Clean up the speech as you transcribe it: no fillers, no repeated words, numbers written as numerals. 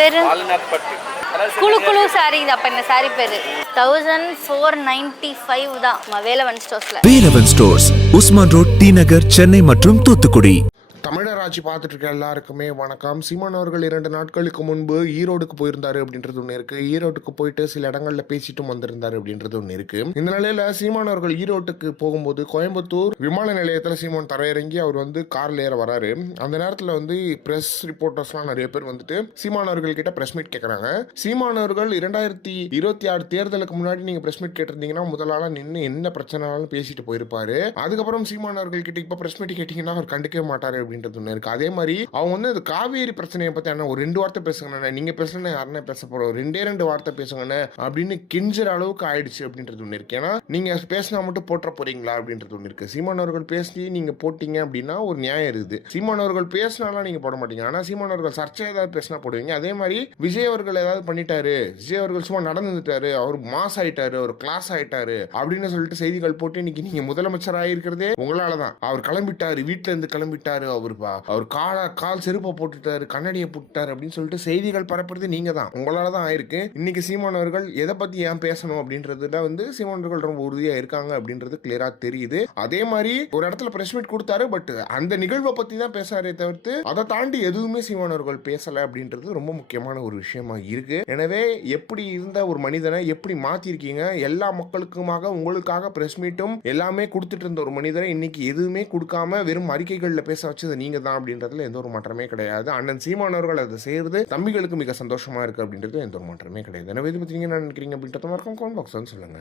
பேரு குழு குழு சாரி. அப்ப இந்த சாரி பேரு 1495 தான் வேலவன் ஸ்டோர்ஸ்ல. Velavan stores, Usman road, T Nagar, Chennai மற்றும் தூத்துக்குடி. தமிழராட்சி பார்த்துட்டு இருக்க எல்லாருக்குமே வணக்கம். சீமான் அவர்கள் 2 நாட்களுக்கு முன்பு ஈரோடுக்கு போயிருந்தாரு அப்படின்றது ஒன்று இருக்கு. ஈரோட்டுக்கு போயிட்டு சில இடங்கள்ல பேசிட்டும் வந்திருந்தாரு அப்படின்றது ஒன்று இருக்கு. இந்த நிலையில சீமான் அவர்கள் ஈரோட்டுக்கு போகும்போது கோயம்புத்தூர் விமான நிலையத்தில் சீமான் தரையிறங்கி அவர் கார்ல ஏற வராரு. அந்த நேரத்தில் பிரஸ் ரிப்போர்ட்டர்ஸ்லாம் நிறைய பேர் சீமான் அவர்கள் கிட்ட பிரஸ் மீட் கேட்கறாங்க. சீமான் அவர்கள் 2026 தேர்தலுக்கு முன்னாடி நீங்க பிரஸ் மீட் கேட்டிருந்தீங்கன்னா முதலாளா நின்று என்ன பிரச்சனைனாலும் பேசிட்டு போயிருப்பாரு. அதுக்கப்புறம் சீமான் அவர்கள் கிட்ட இப்ப பிரஸ் மீட் கேட்டீங்கன்னா அவர் கண்டுக்கவே மாட்டாரு அப்படின்றது ஒண்ணு இருக்கு. அதே மாதிரி அவங்க இந்த காவேரி பிரச்சனையை பத்தி என்ன ஒரு 2 வார்த்தை பேசுங்க, நீங்க பேசணும் யாருன்னா பேச போறோம், 2 வார்த்தை பேசுங்க அப்படின்னு கெஞ்சுற அளவுக்கு ஆயிடுச்சு அப்படின்றது ஒண்ணு இருக்கு. ஏன்னா நீங்க பேசினா மட்டும் போட்ட போறீங்களா அப்படின்றது ஒண்ணு இருக்கு. சீமான் அவர்கள் பேசி நீங்க போட்டீங்க அப்படின்னா ஒரு நியாயம் இருக்குது. சீமான் அவர்கள் பேசினாலாம் நீங்க போட மாட்டீங்க. ஆனா சீமான் அவர்கள் சர்ச்சை ஏதாவது பேசினா போடுவீங்க. அதே மாதிரி விஜய் அவர்கள் ஏதாவது பண்ணிட்டாரு, விஜய் அவர்கள் சும்மா நடந்துட்டாரு, அவர் மாஸ் ஆயிட்டாரு, அவர் கிளாஸ் ஆயிட்டாரு அப்படின்னு சொல்லிட்டு செய்திகள் போட்டு இன்னைக்கு நீங்க முதலமைச்சர் ஆயிருக்கிறதே உங்களாலதான். அவர் கிளம்பிட்டாரு, வீட்டுல இருந்து கிளம்பிட்டாரு, அவர் கால் செருப்பை போட்டுட்டாரு, கண்ணடியை போட்டுட்டாரு அப்படின்னு சொல்லிட்டு செய்திகள் பரப்புறது நீங்க தான், உங்களாலதான் ஆயிருக்கு. இன்னைக்கு சீமான் அவர்கள் எதை பத்தி ஏன் பேசணும் அப்படின்றதுல சீமான் அவர்கள் ரொம்ப உறுதியா இருக்காங்க அப்படின்றது கிளியரா தெரியுது. அதே மாதிரி ஒரு இடத்துல பிரஸ் மீட் கொடுத்தாரு, பட் அந்த நிகழ்வை பத்தி தான் பேசாரே தவிர்த்து அதை தாண்டி எதுவுமே சீமான் அவர்கள் பேசல அப்படின்றது ரொம்ப முக்கியமான ஒரு விஷயமா இருக்கு. எனவே எப்படி இருந்த ஒரு மனிதனை எப்படி மாத்திருக்கீங்க, எல்லா மக்களுக்குமாக உங்களுக்காக பிரஸ் மீட்டும் எல்லாமே கொடுத்துட்டு இருந்த ஒரு மனிதரை இன்னைக்கு எதுவுமே கொடுக்காம வெறும் அறிக்கைகள்ல பேச வச்சது நீங்க தான் அப்படின்றதுல எந்த ஒரு மாற்றமே கிடையாது. அண்ணன் சீமான் அவர்கள் அதை செய்யறது தம்பிகளுக்கு மிக சந்தோஷமா இருக்கு அப்படின்றது எந்த ஒரு மாற்றமே கிடையாது. எனவே இதை பத்தி நீங்க என்ன நினைக்கிறீங்க அப்படின்றத மறக்காம கமெண்ட் பாக்ஸ்ல சொல்லுங்க.